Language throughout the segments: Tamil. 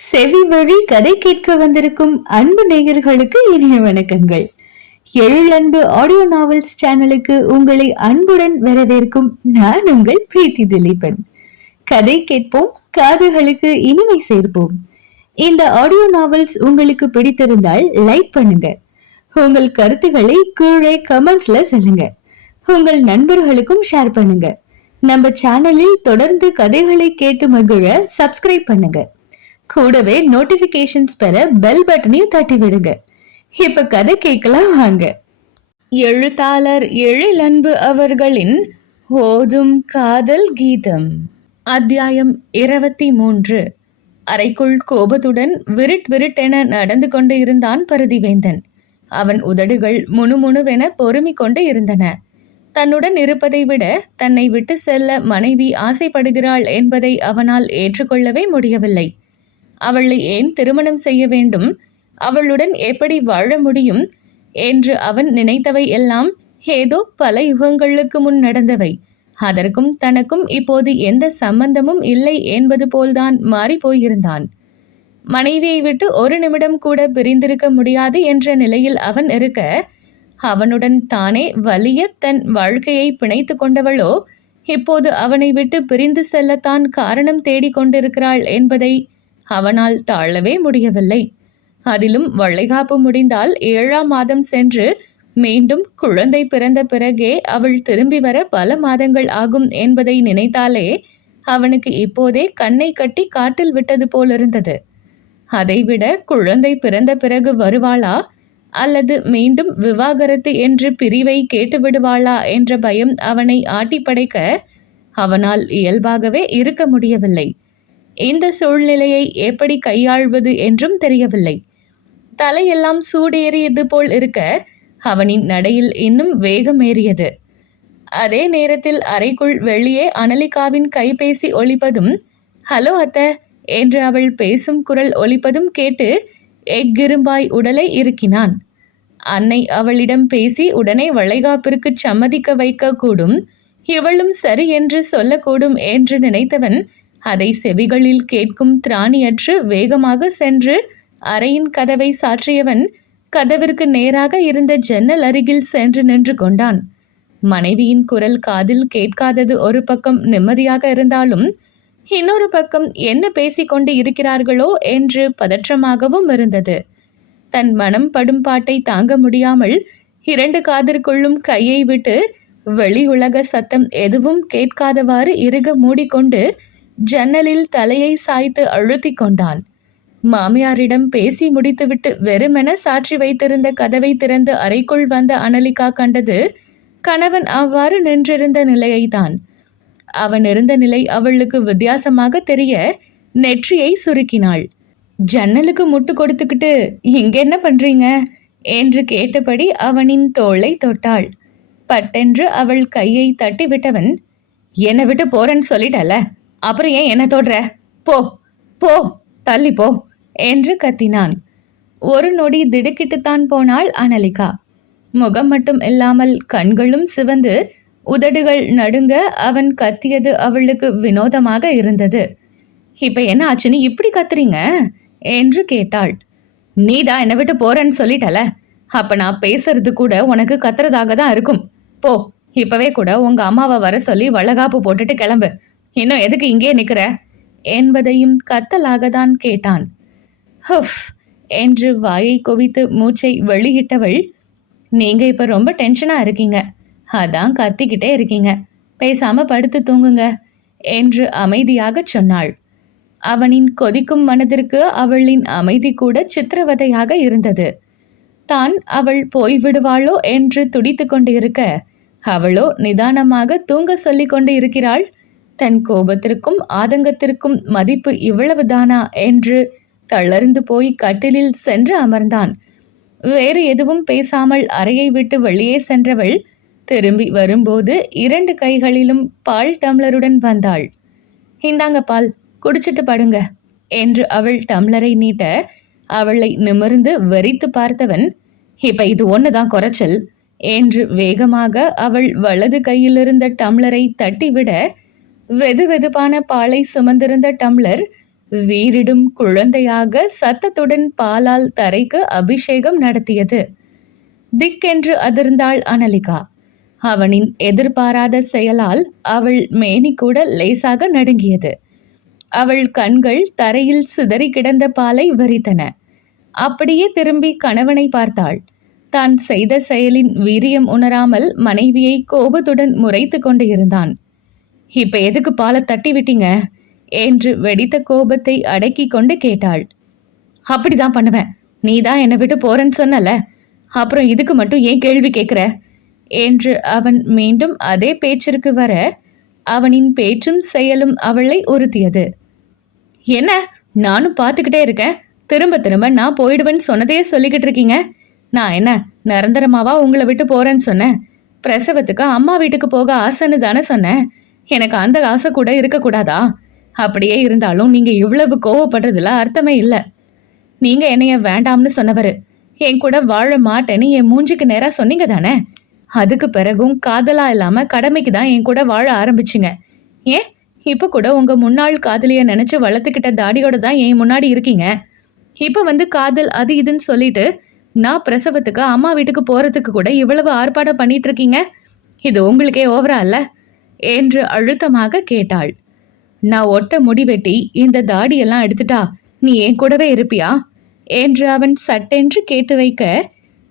செவி வழி கதை கேட்க வந்திருக்கும் அன்பு நேயர்களுக்கு இனிய வணக்கங்கள். எழிலன்பு ஆடியோ நாவல்ஸ் சேனலுக்கு உங்களை அன்புடன் வரவேற்கும் நான் உங்கள் பிரீத்தி திலீபன். கதை கேட்போம், காதுகளுக்கு இனிமை சேர்ப்போம். இந்த ஆடியோ நாவல்ஸ் உங்களுக்கு பிடித்திருந்தால் லைக் பண்ணுங்க. உங்கள் கருத்துக்களை கீழே கமெண்ட்ஸ்ல சொல்லுங்க. உங்கள் நண்பர்களுக்கும் ஷேர் பண்ணுங்க. நம்ம சேனலில் தொடர்ந்து கதைகளை கேட்டு மகிழ சப்ஸ்கிரைப் பண்ணுங்க. கூடவே நோட்டிபிகேஷன்ஸ் பெற பெல் பட்டனையும் தட்டி விடுங்க. இப்ப கதை கேட்கலாம் வாங்க. எழுத்தாளர் எழிலன்பு அவர்களின் ஓதும் காதல் கீதம், அத்தியாயம் 23. அறைக்குள் கோபத்துடன் விருட் விருட்டென நடந்து கொண்டு இருந்தான் பரதிவேந்தன். அவன் உதடுகள் முணுமுணுவென பொறுமி கொண்டு இருந்தன. தன்னுடன் இருப்பதை விட தன்னை விட்டு செல்ல மனைவி ஆசைப்படுகிறாள் என்பதை அவனால் ஏற்றுக்கொள்ளவே முடியவில்லை. அவளை ஏன் திருமணம் செய்ய வேண்டும், அவளுடன் எப்படி வாழ முடியும் என்று அவன் நினைத்தவை எல்லாம் ஏதோ பல யுகங்களுக்கு முன் நடந்தவை. அதற்கும் தனக்கும் இப்போது எந்த சம்பந்தமும் இல்லை என்பது போல்தான் மாறி போயிருந்தான். மனைவியை விட்டு ஒரு நிமிடம் கூட பிரிந்திருக்க முடியாது என்ற நிலையில் அவன் இருக்க, அவனுடன் தானே வலிய தன் வாழ்க்கையை பிணைத்து கொண்டவளோ இப்போது அவனை விட்டு பிரிந்து செல்லத்தான் காரணம் தேடிக் கொண்டிருக்கிறாள் என்பதை அவனால் தாழவே முடியவில்லை. அதிலும் வளைகாப்பு முடிந்தால் 7ஆம் மாதம் சென்று மீண்டும் குழந்தை பிறந்த பிறகே அவள் திரும்பி வர பல மாதங்கள் ஆகும் என்பதை நினைத்தாலே அவனுக்கு இப்போதே கண்ணை கட்டி காட்டில் விட்டது போலிருந்தது. அதைவிட குழந்தை பிறந்த பிறகு வருவாளா அல்லது மீண்டும் விவாகரத்து என்று பிரிவை கேட்டுவிடுவாளா என்ற பயம் அவனை ஆட்டிப்படைக்க அவனால் இயல்பாகவே இருக்க முடியவில்லை. இந்த சூழ்நிலையை எப்படி கையாள்வது என்றும் தெரியவில்லை. தலையெல்லாம் சூடேறியது போல் இருக்க அவனின் நடையில் இன்னும் வேகம் ஏறியது. அதே நேரத்தில் அறைக்குள் வெளியே அனலிகாவின் கைபேசி ஒலிப்பதும், ஹலோ அத்தை என்று அவள் பேசும் குரல் ஒலிப்பதும் கேட்டு எக்கிரும்பாய் உடலை இறுக்கினான். அன்னை அவளிடம் பேசி உடனே வளைகாப்பிற்கு சம்மதிக்க வைக்க கூடும், இவளும் சரி என்று சொல்லக்கூடும் என்று நினைத்தவன் அதை செவிகளில் கேட்கும் திராணியற்று வேகமாக சென்று அறையின் கதவை சாற்றியவன் கதவிற்கு நேராக இருந்த ஜன்னல் அருகில் சென்று நின்று கொண்டான். மனைவியின் குரல் காதில் கேட்காதது ஒரு பக்கம் நிம்மதியாக இருந்தாலும் இன்னொரு பக்கம் என்ன பேசிக்கொண்டு இருக்கிறார்களோ என்று பதற்றமாகவும் இருந்தது. தன் மனம் படும் பாட்டை தாங்க முடியாமல் 2 காதிற்குள்ளும் கையை விட்டு வெளி உலக சத்தம் எதுவும் கேட்காதவாறு இறுக மூடிக்கொண்டு ஜன்னலில் தலையை சாய்த்து அழுத்தி கொண்டான். மாமியாரிடம் பேசி முடித்துவிட்டு வெறுமென சாற்றி வைத்திருந்த கதவை திறந்து அறைக்குள் வந்த அனலிகா கண்டது கணவன் அவ்வாறு நின்றிருந்த நிலையைத்தான். அவன் இருந்த நிலை அவளுக்கு வித்தியாசமாக தெரிய நெற்றியை சுருக்கினாள். ஜன்னலுக்கு முட்டு கொடுத்துக்கிட்டு இங்க என்ன பண்றீங்க என்று கேட்டபடி அவனின் தோளை தொட்டாள். பட்டென்று அவள் கையை தட்டி விட்டவன், என்னை விட்டு போறேன்னு சொல்லிட்டல, அப்புறம் ஏன் என்ன தொடுற, போ போ தள்ளி போ என்று கத்தினான். ஒரு நொடி திடுக்கிட்டுத்தான் போனாள் அனலிகா. முகம் மட்டும் இல்லாமல் கண்களும் சிவந்து உதடுகள் நடுங்க அவன் கத்தியது அவளுக்கு வினோதமாக இருந்தது. இப்ப என்ன ஆச்சுன்னு இப்படி கத்துறீங்க என்று கேட்டாள். நீதான் என்னை விட்டு போறேன்னு சொல்லிட்டல, அப்ப நான் பேசுறது கூட உனக்கு கத்துறதாக தான் இருக்கும். போ, இப்பவே கூட உங்க அம்மாவை வர சொல்லி வளகாப்பு போட்டுட்டு கிளம்பு. இன்னும் எதுக்கு இங்கே நிக்கிற என்பதையும் கத்தலாகத்தான் கேட்டான். ஹுஃப் என்று வாயை குவித்து மூச்சை வெளியிட்டவள், நீங்க இப்ப ரொம்ப டென்ஷனா இருக்கீங்க, அதான் கத்திக்கிட்டே இருக்கீங்க, பேசாம படுத்து தூங்குங்க என்று அமைதியாக சொன்னாள். அவனின் கொதிக்கும் மனதிற்கு அவளின் அமைதி கூட சித்திரவதையாக இருந்தது. தான் அவள் போய்விடுவாளோ என்று துடித்து கொண்டு இருக்க அவளோ நிதானமாக தூங்க சொல்லி கொண்டு இருக்கிறாள். தன் கோபத்திற்கும் ஆதங்கத்திற்கும் மதிப்பு இவ்வளவுதானா என்று தளர்ந்து போய் கட்டிலில் சென்று அமர்ந்தான். வேறு எதுவும் பேசாமல் அறையை விட்டு வெளியே சென்றவள் திரும்பி வரும்போது 2 கைகளிலும் பால் டம்ளருடன் வந்தாள். இந்தாங்க பால், குடிச்சிட்டு படுங்க என்று அவள் டம்ளரை நீட்ட அவளை நிமிர்ந்து வெறித்து பார்த்தவன், இப்ப இது ஒண்ணுதான் குறைச்சல் என்று வேகமாக அவள் வலது கையிலிருந்த டம்ளரை தட்டிவிட வெது வெதுப்பான பாலை சுமந்திருந்த டம்ளர் வீரிடும் குழந்தையாக சத்தத்துடன் பாலால் தரைக்கு அபிஷேகம் நடத்தியது. திக்கென்று அதிர்ந்தாள் அனலிகா. அவனின் எதிர்பாராத செயலால் அவள் மேனி கூட லேசாக நடுங்கியது. அவள் கண்கள் தரையில் சிதறி கிடந்த பாலை வரித்தன. அப்படியே திரும்பி கணவனை பார்த்தாள். தான் செய்த செயலின் வீரியம் உணராமல் மனைவியை கோபத்துடன் முறைத்து கொண்டு இருந்தான். இப்ப எதுக்கு பாலை தட்டி விட்டீங்க என்று வெடித்த கோபத்தை அடக்கி கொண்டு கேட்டாள். அப்படிதான் பண்ணுவேன், நீதான் என்னை விட்டு போறேன்னு சொன்னல, அப்புறம் இதுக்கு மட்டும் ஏன் கேள்வி கேட்கிற என்று அவன் மீண்டும் அதே பேச்சிற்கு வர அவனின் பேச்சும் செயலும் அவளை உறுத்தியது. என்ன, நானும் பார்த்துக்கிட்டே இருக்கேன், திரும்ப திரும்ப நான் போயிடுவேன்னு சொன்னதையே சொல்லிக்கிட்டு இருக்கீங்க. நான் என்ன நிரந்தரமாவா உங்களை விட்டு போறேன்னு சொன்னேன்? பிரசவத்துக்கு அம்மா வீட்டுக்கு போக ஆசைன்னு தானே சொன்னேன். எனக்கு அந்த ஆசை கூட இருக்கக்கூடாதா? அப்படியே இருந்தாலும் நீங்க இவ்வளவு கோவப்படுறதுல அர்த்தமே இல்லை. நீங்க என்னைய வேண்டாம்னு சொன்னவரு, என் கூட வாழ மாட்டேன்னு என் மூஞ்சிக்கு நேரா சொன்னீங்க தானே. அதுக்கு பிறகும் காதலா இல்லாம கடமைக்கு தான் என் கூட வாழ ஆரம்பிச்சிங்க. ஏன் இப்ப கூட உங்க முன்னாள் காதலிய நினைச்சு வளர்த்துக்கிட்ட தாடியோட தான் என் முன்னாடி இருக்கீங்க. இப்ப காதல் அது இதுன்னு சொல்லிட்டு நான் பிரசவத்துக்கு அம்மா வீட்டுக்கு போறதுக்கு கூட இவ்வளவு ஆர்ப்பாட்டம் பண்ணிட்டு இருக்கீங்க. இது உங்களுக்கே ஓவரா இல்ல என்று அழுத்தமாக கேட்டாள். நான் ஒட்ட முடி வெட்டி இந்த தாடியெல்லாம் எடுத்துட்டா நீ என் கூடவே இருப்பியா என்று அவன் சட்டென்று கேட்டு வைக்க,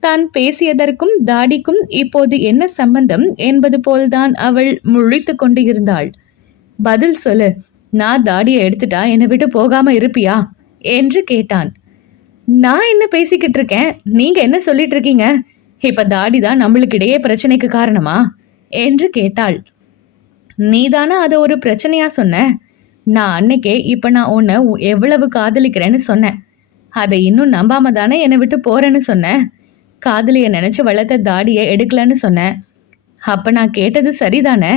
தான் பேசியதற்கும் தாடிக்கும் இப்போது என்ன சம்பந்தம் என்பது போல்தான் அவள் முழித்து கொண்டு இருந்தாள். பதில் சொல்லு, நான் தாடியை எடுத்துட்டா என்னை விட்டு போகாம இருப்பியா என்று கேட்டான். நான் என்ன பேசிக்கிட்டு இருக்கேன், நீங்க என்ன சொல்லிட்டு இருக்கீங்க? இப்ப தாடி தான் நம்மளுக்கு இடையே பிரச்சனைக்கு காரணமா என்று கேட்டாள். நீதானா அதை ஒரு பிரச்சனையா சொன்ன? நான் அன்னைக்கே இப்ப நான் உன்னை எவ்வளவு காதலிக்கிறேன்னு சொன்னேன். அதை இன்னும் நம்பாம தானே என்னை விட்டு போறேன்னு சொன்னேன். காதலிய நினைச்சு வளர்த்த தாடியை எடுக்கலன்னு சொன்னேன். அப்ப நான் கேட்டது சரிதானே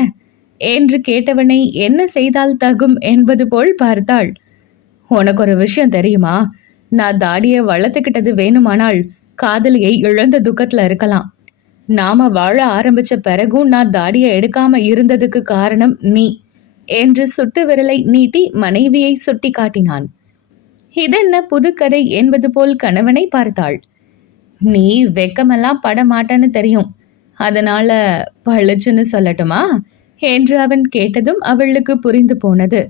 என்று கேட்டவனை என்ன செய்தால் தகும் என்பது போல் பார்த்தாள். உனக்கு ஒரு விஷயம் தெரியுமா? நான் தாடியை வளர்த்துக்கிட்டது வேணுமானால் காதலியை இழந்த துக்கத்துல இருக்கலாம். நாம வாழ ஆரம்பிச்ச பிறகும் நான் தாடியை எடுக்காம இருந்ததுக்கு காரணம் நீ என்று சுட்டு விரலை நீட்டி மனைவியை சுட்டி காட்டினான். இதென்ன புதுக்கதை என்பது போல் கணவனை பார்த்தாள். நீ வெக்கமெல்லாம் பட மாட்டேன்னு தெரியும், அதனால பழிச்சுன்னு சொல்லட்டுமா என்று அவன் கேட்டதும் அவளுக்கு புரிந்து போனது.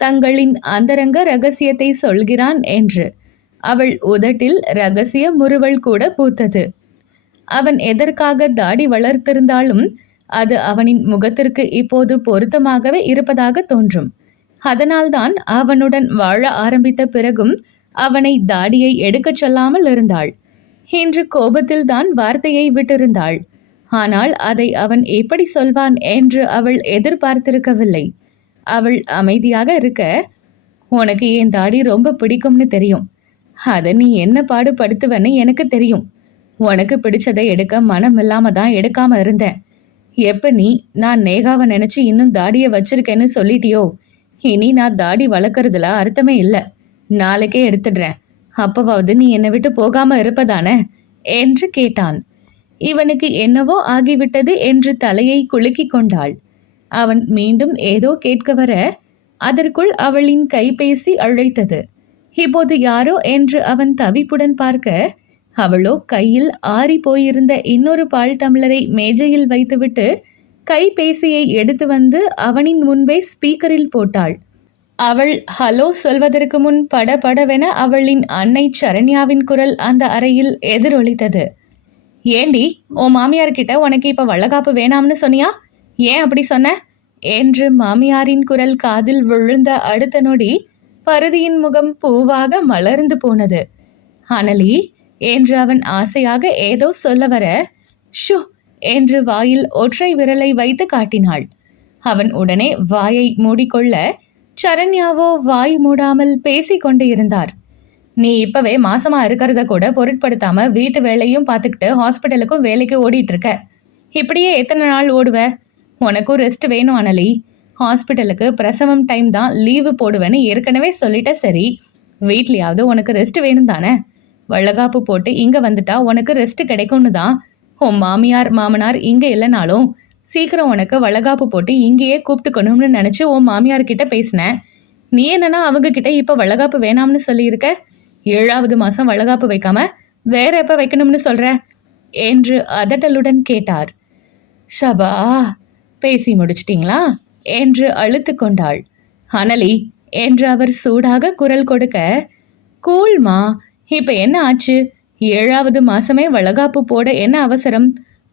தங்களின் அந்தரங்க ரகசியத்தை சொல்கிறான் என்று அவள் உதட்டில் ரகசிய முறுவல் கூட பூத்தது. அவன் எதற்காக தாடி வளர்த்திருந்தாலும் அது அவனின் முகத்திற்கு இப்போது பொருத்தமாகவே இருப்பதாக தோன்றும். அதனால்தான் அவனுடன் வாழ ஆரம்பித்த பிறகும் அவனை தாடியை எடுக்கச் சொல்லாமல் இருந்தாள். இன்று கோபத்தில் தான் வார்த்தையை விட்டிருந்தாள். ஆனால் அதை அவன் எப்படி சொல்வான் என்று அவள் எதிர்பார்த்திருக்கவில்லை. அவள் அமைதியாக இருக்க, உனக்கு என் தாடி ரொம்ப பிடிக்கும்னு தெரியும், அதை நீ என்ன பாடுபடுத்துவன்னு எனக்கு தெரியும். உனக்கு பிடிச்சதை எடுக்க மனம் இல்லாம தான் எடுக்காம இருந்தேன். எப்ப நீ நான் நேகாவை நினைச்சு இன்னும் தாடியை வச்சிருக்கேன்னு சொல்லிட்டியோ, இனி நான் தாடி வளர்க்கறதுல அர்த்தமே இல்லை. நாளைக்கே எடுத்துடுறேன். அப்பவாவது நீ என்னை விட்டு போகாம இருப்பதானே என்று கேட்டான். இவனுக்கு என்னவோ ஆகிவிட்டது என்று தலையை குலுக்கி கொண்டாள். அவன் மீண்டும் ஏதோ கேட்க வர அதற்குள் அவளின் கைபேசி அழைத்தது. இப்போது யாரோ என்று அவன் தவிப்புடன் பார்க்க, அவளோ கையில் ஆறி போயிருந்த இன்னொரு பால் டம்ளரை மேஜையில் வைத்துவிட்டு கைபேசியை எடுத்து வந்து அவனின் முன்பே ஸ்பீக்கரில் போட்டாள். அவள் ஹலோ சொல்வதற்கு முன் படபடவென அவளின் அன்னை சரண்யாவின் குரல் அந்த அறையில் எதிரொலித்தது. ஏண்டி, உன் மாமியார்கிட்ட உனக்கு இப்ப வளகாப்பு வேணாம்னு சொன்னியா? ஏன் அப்படி சொன்ன என்று மாமியாரின் குரல் காதில் விழுந்த அடுத்த நொடி பருதியின் முகம் பூவாக மலர்ந்து போனது. அனலி என்று அவன் ஆசையாக ஏதோ சொல்ல வர, ஷு என்று வாயில் ஒற்றை விரலை வைத்து காட்டினாள். அவன் உடனே வாயை மூடிக்கொள்ள, சரண்யாவோ வாய் மூடாமல் பேசிக்கொண்டு இருந்தார். நீ இப்பவே மாசமா இருக்கிறத கூட பொருட்படுத்தாம வீட்டு வேலையும் பார்த்துக்கிட்டு ஹாஸ்பிட்டலுக்கும் வேலைக்கு ஓடிட்டு இருக்க. இப்படியே எத்தனை நாள் ஓடுவ? உனக்கும் ரெஸ்ட் வேணும் அனலி. ஹாஸ்பிட்டலுக்கு பிரசவம் டைம் தான் லீவு போடுவேன்னு ஏற்கனவே சொல்லிட்ட. சரி, வீட்லயாவது உனக்கு ரெஸ்ட் வேணும் தானே? வளகாப்பு போட்டு இங்க வந்துட்டா உனக்கு ரெஸ்ட் கிடைக்கும்னு தான் உன் மாமியார் மாமனார் இங்க இல்லைனாலும் சீக்கிரம் உனக்கு வளகாப்பு போட்டு இங்கேயே கூப்பிட்டுக்கணும்னு நினைச்சு உன் மாமியார் கிட்ட பேசினேன். நீ என்னன்னா அவங்க கிட்ட இப்ப வளகாப்பு வேணாம்னு சொல்லியிருக்க? 7வது மாசம் வளகாப்பு வைக்காம வேற எப்ப வைக்கணும்னு சொல்ற என்று அதட்டலுடன் கேட்டார். ஷபா, பேசி முடிச்சிட்டீங்களா என்று அழுத்து கொண்டாள். அனலி என்று அவர் சூடாக குரல் கொடுக்க, கூல்மா, இப்ப என்ன ஆச்சு? 7வது மாசமே வளகாப்பு போட என்ன அவசரம்?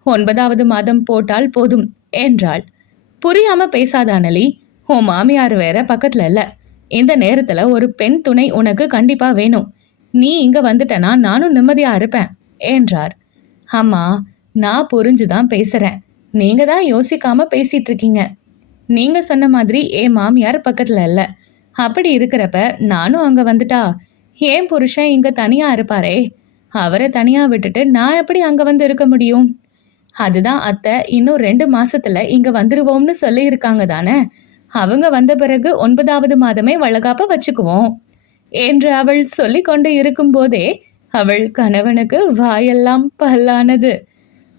9வது மாதம் போட்டால் போதும் என்றாள். புரியாம பேசாத அனலி, உன் மாமியார் வேற பக்கத்துல இல்ல. இந்த நேரத்துல ஒரு பெண் துணை உனக்கு கண்டிப்பா வேணும். நீ இங்க வந்துட்டனா நானும் நிம்மதியா இருப்பேன் என்றார். அம்மா, நான் புரிஞ்சுதான் பேசுறேன். நீங்க தான் யோசிக்காம பேசிட்டு இருக்கீங்க. நீங்க சொன்ன மாதிரி என் மாமியார் பக்கத்துல இல்ல. அப்படி இருக்கிறப்ப நானும் அங்க வந்துட்டா ஏன் புருஷன் இங்க தனியா இருப்பாரே, அவரை தனியா விட்டுட்டு நான் எப்படி அங்க வந்து இருக்க முடியும்? அதுதான் அத்தை இன்னும் 2 மாசத்துல இங்க வந்துருவோம்னு சொல்லி இருக்காங்க தானே. அவங்க வந்த பிறகு 9வது மாதமே வளகாப்ப வச்சுக்குவோம் என்று அவள் சொல்லி கொண்டு இருக்கும் போதே அவள் கணவனுக்கு வாயெல்லாம் பல்லானது.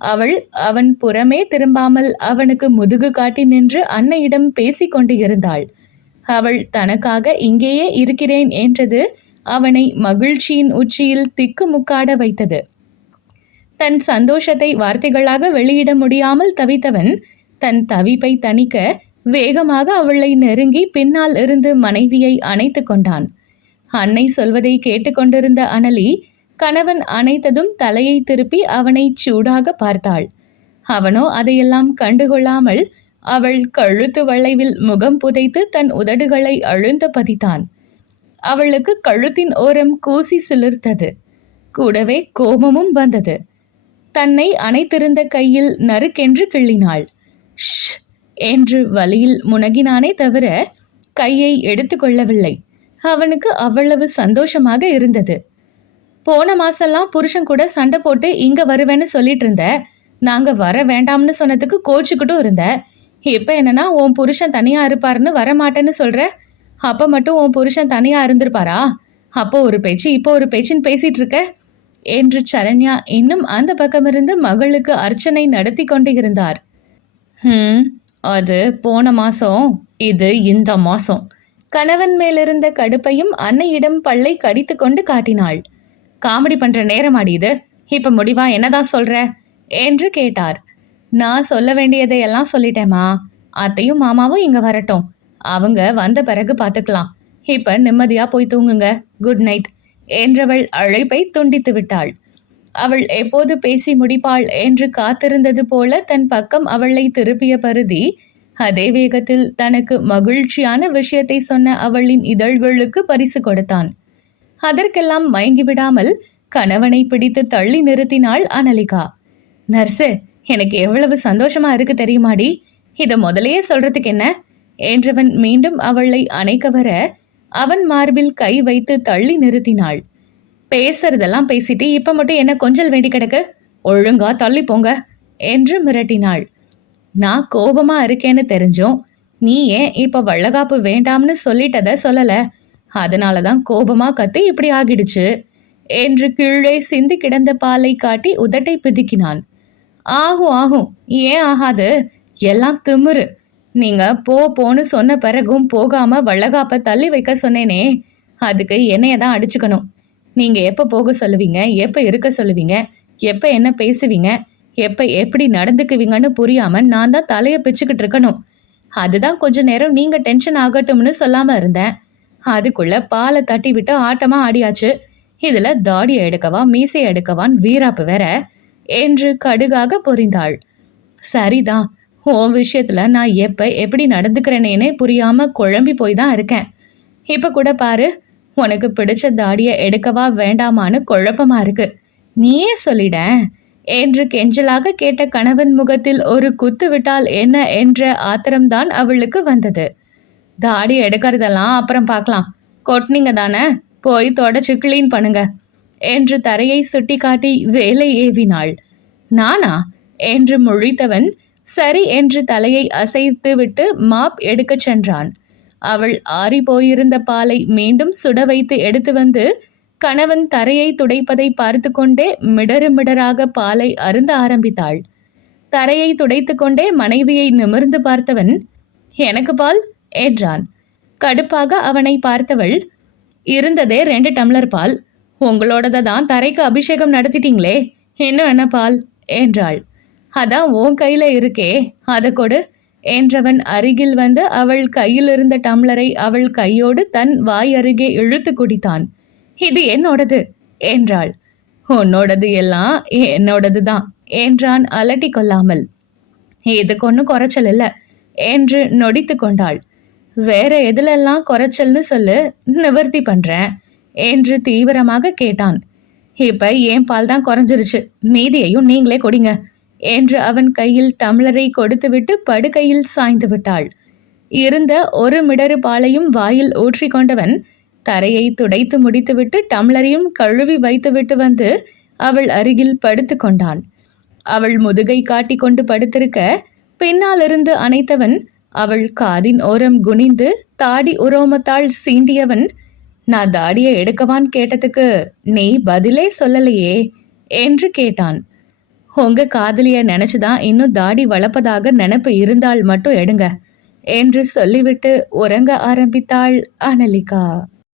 அவள் அவன் புறமே திரும்பாமல் அவனுக்கு முதுகு காட்டி நின்று அன்னையிடம் பேசிக் கொண்டு இருந்தாள். அவள் தனக்காக இங்கேயே இருக்கிறேன் என்றது அவனை மகிழ்ச்சியின் உச்சியில் திக்குமுக்காட வைத்தது. தன் சந்தோஷத்தை வார்த்தைகளாக வெளியிட முடியாமல் தவித்தவன் தன் தவிப்பை தணிக்க வேகமாக அவளை நெருங்கி பின்னால் இருந்து மனைவியை அணைத்து கொண்டான். அன்னை சொல்வதை கேட்டுக்கொண்டிருந்த அனலி கணவன் அணைத்ததும் தலையை திருப்பி அவனை சூடாக பார்த்தாள். அவனோ அதையெல்லாம் கண்டுகொள்ளாமல் அவள் கழுத்து வளைவில் முகம் புதைத்து தன் உதடுகளை அழுந்த பதித்தான். அவளுக்கு கழுத்தின் ஓரம் கூசி சிலிர்த்தது. கூடவே கோபமும் வந்தது. தன்னை அணைத்திருந்த கையில் நறுக்கென்று கிள்ளினாள். ஷ் என்று வலியில் முனகினானே தவிர கையை எடுத்துக்கொள்ளவில்லை. அவனுக்கு அவ்வளவு சந்தோஷமாக இருந்தது. போன மாசம்லாம் புருஷன் கூட சண்டை போட்டு இங்க வருவேன்னு சொல்லிட்டு இருந்த. நாங்க வர வேண்டாம்னு சொன்னதுக்கு கோச்சுக்கிட்டும் இருந்த. இப்ப என்னன்னா உன் புருஷன் தனியா இருப்பாருன்னு வரமாட்டேன்னு சொல்ற. அப்ப மட்டும் உன் புருஷன் தனியா இருந்திருப்பாரா? அப்போ ஒரு பேச்சு இப்போ ஒரு பேச்சுன்னு பேசிட்டு இருக்க என்று சரண்யா இன்னும் அந்த பக்கமிருந்து மகளுக்கு அர்ச்சனை நடத்தி கொண்டு இருந்தார். அது போன மாசம், இது இந்த மாசம். கணவன் மேலிருந்த கடுப்பையும் அன்னையிடம் பல்லை கடித்து கொண்டு காட்டினாள். காமெடி பண்ற நேரமாடி இது. இப்ப முடிவா என்னதான் சொல்ற என்று கேட்டார். நான் சொல்ல வேண்டியதையெல்லாம் சொல்லிட்டேமா. அத்தையும் மாமாவும் இங்க வரட்டும். அவங்க வந்த பிறகு பாத்துக்கலாம். இப்ப நிம்மதியா போய் தூங்குங்க. குட் நைட் என்றவள் அழைப்பை துண்டித்து விட்டாள். அவள் எப்போது பேசி முடிப்பாள் என்று காத்திருந்தது போல தன் பக்கம் அவளை திருப்பிய பருதி அதே வேகத்தில் தனக்கு மகிழ்ச்சியான விஷயத்தை சொன்ன அவளின் இதழ்களுக்கு பரிசு கொடுத்தான். அதற்கெல்லாம் மயங்கிவிடாமல் கணவனை பிடித்து தள்ளி நிறுத்தினாள் அனலிகா. நர்ஸு, எனக்கு எவ்வளவு சந்தோஷமா இருக்கு தெரியுமாடி. இத முதலையே சொல்றதுக்கு என்ன என்றவன் மீண்டும் அவளை அணைக்க வர அவன் மார்பில் கை வைத்து தள்ளி நிறுத்தினாள். பேசுறதெல்லாம் பேசிட்டு இப்ப மட்டும் என்ன கொஞ்சல் வேண்டி கிடக்கு? ஒழுங்கா தள்ளி போங்க என்று மிரட்டினாள். நான் கோபமா இருக்கேன்னு தெரிஞ்சும் நீ ஏன் இப்ப வளகாப்பு வேண்டாம்னு சொல்லிட்டத சொல்லல. அதனாலதான் கோபமா கத்தி இப்படி ஆகிடுச்சு என்று கீழே சிந்தி கிடந்த பாலை காட்டி உதட்டை பிதுக்கினான். ஆகும் ஆகும், ஏன் ஆகாது? எல்லாம் திமிரு. நீங்க போன்னு சொன்ன பிறகும் போகாம வளகாப்ப தள்ளி வைக்க சொன்னேனே, அதுக்கு என்னையதான் அடிச்சுக்கணும். நீங்க எப்ப போக சொல்லுவீங்க, எப்ப இருக்க சொல்லுவீங்க, எப்ப என்ன பேசுவீங்க, எப்ப எப்படி நடந்துக்குவீங்கன்னு புரியாம நான் தான் தலைய பிச்சுக்கிட்டு இருக்கணும். அதுதான் கொஞ்ச நேரம் நீங்க டென்ஷன் ஆகட்டும்னு சொல்லாம இருந்தேன். அதுக்குள்ள பாலை தட்டி விட்டு ஆட்டமா ஆடியாச்சு. இதுல தாடியை எடுக்கவா மீசை எடுக்கவான் வீராப்பு வேற என்று கடுகாக பொறிந்தாள். சரிதான், உன் விஷயத்துல நான் எப்ப எப்படி நடந்துக்கிறேனேனே புரியாம குழம்பி போய் தான் இருக்கேன். இப்ப கூட பாரு, உனக்கு பிடிச்ச தாடியை எடுக்கவா வேண்டாமான்னு குழப்பமா இருக்கு. நீயே சொல்லிட என்று கெஞ்சலாக கேட்ட கணவன் முகத்தில் ஒரு குத்து விட்டால் என்ன என்ற ஆத்திரம்தான் அவளுக்கு வந்தது. தாடி எடுக்கிறதெல்லாம் அப்புறம் பார்க்கலாம். கொட்டினீங்க தானே, போய் தொடச்சு கிளீன் பண்ணுங்க என்று தரையை சுட்டி காட்டி வேலை ஏவினாள். நானா என்று முழித்தவன் சரி என்று தலையை அசைத்து விட்டு மாப் எடுக்கச் சென்றான். அவள் ஆறி போயிருந்த பாலை மீண்டும் சுட வைத்து எடுத்து வந்து கணவன் தரையை துடைப்பதை பார்த்து கொண்டே மிடறு மிடராக பாலை அருந்த ஆரம்பித்தாள். தரையை துடைத்து கொண்டே மனைவியை நிமிர்ந்து பார்த்தவன், எனக்கு பால் என்றான். கடுப்பாக அவனை பார்த்தவள், இருந்ததே 2 டம்ளர் பால், உங்களோடத தான் தரைக்கு அபிஷேகம் நடத்திட்டீங்களே, இன்னும் என்ன பால் என்றாள். அதான் உன் கையில இருக்கே, அதை கொடு என்றவன் அருகில் வந்து அவள் கையில் இருந்த டம்ளரை அவள் கையோடு தன் வாய் அருகே இழுத்து குடித்தான். இது என்னோடது என்றாள். உன்னோடது எல்லாம் என்னோடது தான் என்றான் அலட்டி கொள்ளாமல். இதுக்கு ஒன்றும் குறைச்சல் இல்லை என்று நொடித்து கொண்டாள். வேற எதுலெல்லாம் குறைச்சல்னு சொல்லு, நிவர்த்தி பண்றேன் என்று தீவிரமாக கேட்டான். இப்ப ஏன் பால் தான் குறைஞ்சிருச்சு, மீதியையும் நீங்களே கொடிங்க என்று அவன் கையில் டம்ளரை கொடுத்துவிட்டு படுக்கையில் சாய்ந்து விட்டாள். இருந்த 1 மிடறு பாலையும் வாயில் ஊற்றி கொண்டவன் தரையை துடைத்து முடித்துவிட்டு டம்ளரையும் கழுவி வைத்துவிட்டு வந்து அவள் அருகில் படுத்து கொண்டான். அவள் முதுகை காட்டி கொண்டு படுத்திருக்க பின்னாலிருந்து அணைத்தவன் அவள் காதின் ஓரம் குனிந்து தாடி உரோமத்தால் சீண்டியவன், நான் தாடியை எடுக்கவான் கேட்டதுக்கு நீ பதிலே சொல்லலையே என்று கேட்டான். உங்க காதலிய நினைச்சுதான் இன்னும் தாடி வளர்ப்பதாக நினைப்பு இருந்தால் மட்டும் எடுங்க என்று சொல்லிவிட்டு உறங்க ஆரம்பித்தாள் அனலிகா.